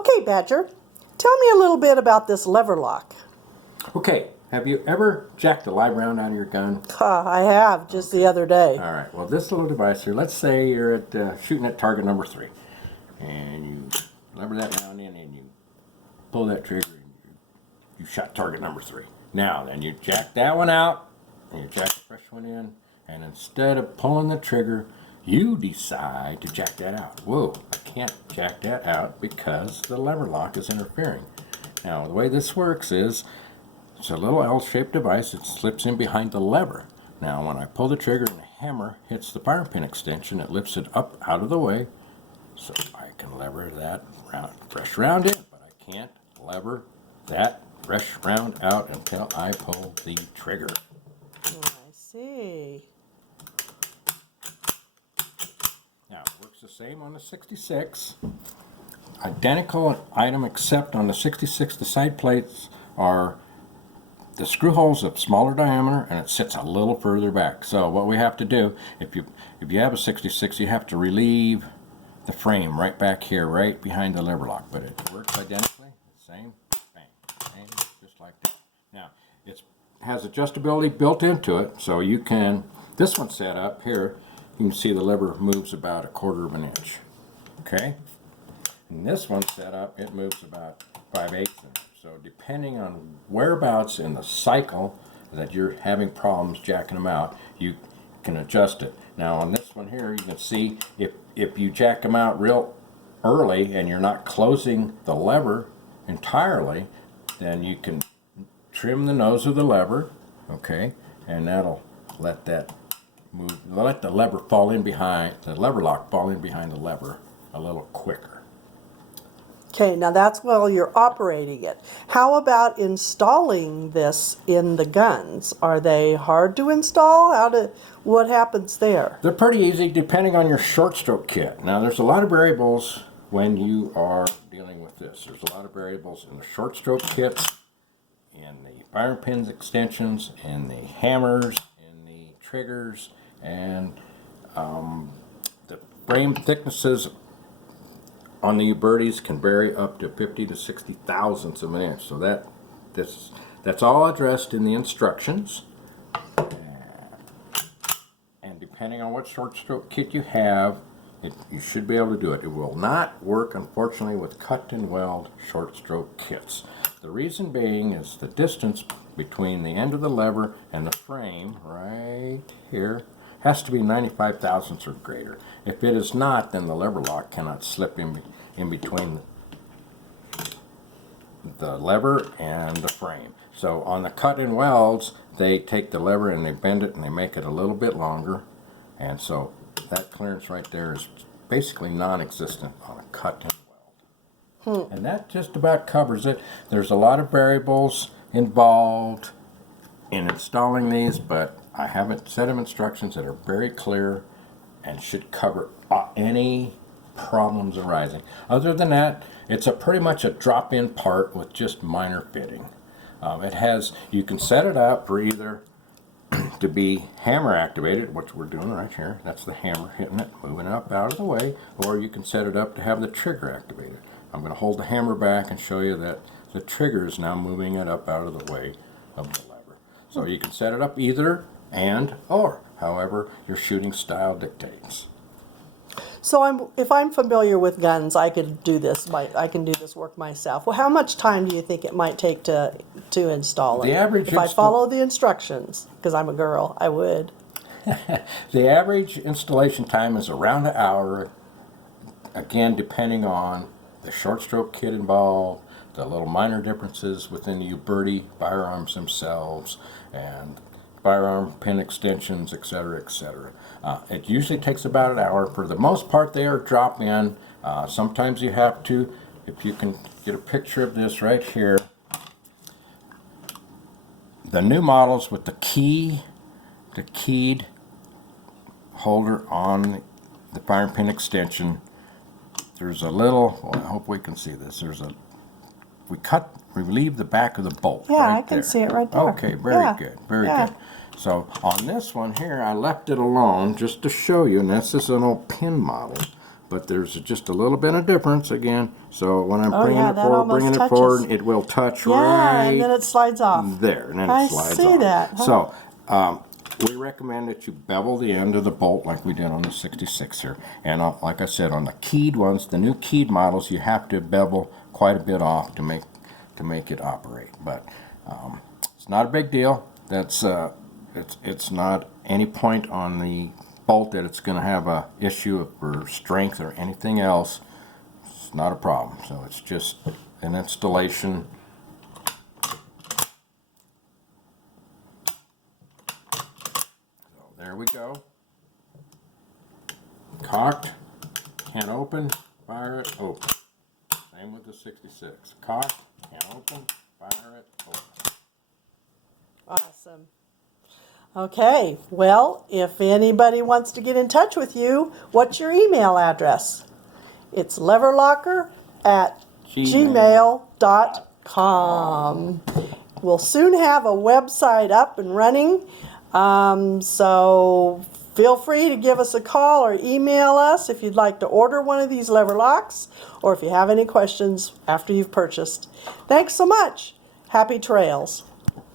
Okay, Badger, tell me a little bit about this lever lock. Okay, have you ever jacked the live round out of your gun? I have, just the other day. All right, well this little device here, let's say you're at shooting at target number 3, and you lever that round in and you pull that trigger and you shot target number 3. Now then you jack that one out and you jack the fresh one in, and instead of pulling the trigger, you decide to jack that out. Whoa, I can't jack that out because the lever lock is interfering. Now the way this works is, it's a little L-shaped device. It slips in behind the lever. Now when I pull the trigger and the hammer hits the firing pin extension, it lifts it up out of the way so I can lever that fresh round in, but I can't lever that fresh round out until I pull the trigger. I see. Now it works the same on the 66. Identical item except on the 66 the side plates are the screw holes of smaller diameter and it sits a little further back. So what we have to do, if you have a 66, you have to relieve the frame right back here, right behind the lever lock. But it works identically, same, bang, bang, just like that. Now it has adjustability built into it, so you can. This one's set up here. You can see the lever moves about 1/4 inch. Okay. And this one's set up, it moves about 5/8 inches. So depending on whereabouts in the cycle that you're having problems jacking them out, you can adjust it. Now on this one here, you can see if you jack them out real early and you're not closing the lever entirely, then you can trim the nose of the lever, okay, and that'll let that move, let the lever fall in behind, the lever lock fall in behind the lever a little quicker. Okay, now that's while you're operating it. How about installing this in the guns? Are they hard to install? What happens there? They're pretty easy depending on your short stroke kit. Now there's a lot of variables when you are dealing with this. There's a lot of variables in the short stroke kits, in the firing pins extensions, in the hammers, in the triggers, and the frame thicknesses on the Ubertis can vary up to 50 to 60 thousandths of an inch. So that's all addressed in the instructions. And depending on what short stroke kit you have, you should be able to do it. It will not work, unfortunately, with cut and weld short stroke kits. The reason being is the distance between the end of the lever and the frame, right here, has to be 95 thousandths or greater. If it is not, then the lever lock cannot slip in between the lever and the frame. So on the cut and welds, they take the lever and they bend it and they make it a little bit longer, and so that clearance right there is basically non-existent on a cut and weld. And that just about covers it. There's a lot of variables involved in installing these, but I have a set of instructions that are very clear and should cover any problems arising. Other than that, it's pretty much a drop-in part with just minor fitting. You can set it up for either to be hammer activated, which we're doing right here. That's the hammer hitting it, moving up out of the way, or you can set it up to have the trigger activated. I'm going to hold the hammer back and show you that the trigger is now moving it up out of the way of the lever. So you can set it up either and or, however your shooting style dictates. So if I'm familiar with guns, I could do this. I can do this work myself. Well, how much time do you think it might take to install it? The average if I follow the instructions, because I'm a girl, I would. The average installation time is around an hour. Again, depending on the short stroke kit involved, the little minor differences within the Uberti firearms themselves, and firearm pin extensions, etc., etc. It usually takes about an hour. For the most part, they are drop-in. Sometimes you have to, if you can get a picture of this right here, the new models with the keyed holder on the firing pin extension, there's a little, well, I hope we can see this, we relieve the back of the bolt. Yeah, right I can there. see it right there. Okay, very good, very good. So on this one here, I left it alone just to show you, and this is an old pin model, but there's just a little bit of difference again. So when I'm Oh, bringing yeah, it that forward, almost bringing it touches. forward, it will touch Yeah, and then right it slides off. there, and then I it slides see off. that, huh? So we recommend that you bevel the end of the bolt like we did on the 66 here. And like I said, on the keyed ones, the new keyed models, you have to bevel quite a bit off to make it operate. But it's not a big deal. That's it's not any point on the bolt that it's going to have a issue for strength or anything else. It's not a problem. So it's just an installation. So there we go. Cocked, can't open, fire it, open. Same with the 66. Cocked, can't open, fire it, open. Awesome. Okay, well, if anybody wants to get in touch with you, what's your email address? It's leverlocker@gmail.com. We'll soon have a website up and running, so feel free to give us a call or email us if you'd like to order one of these lever locks or if you have any questions after you've purchased. Thanks so much. Happy trails.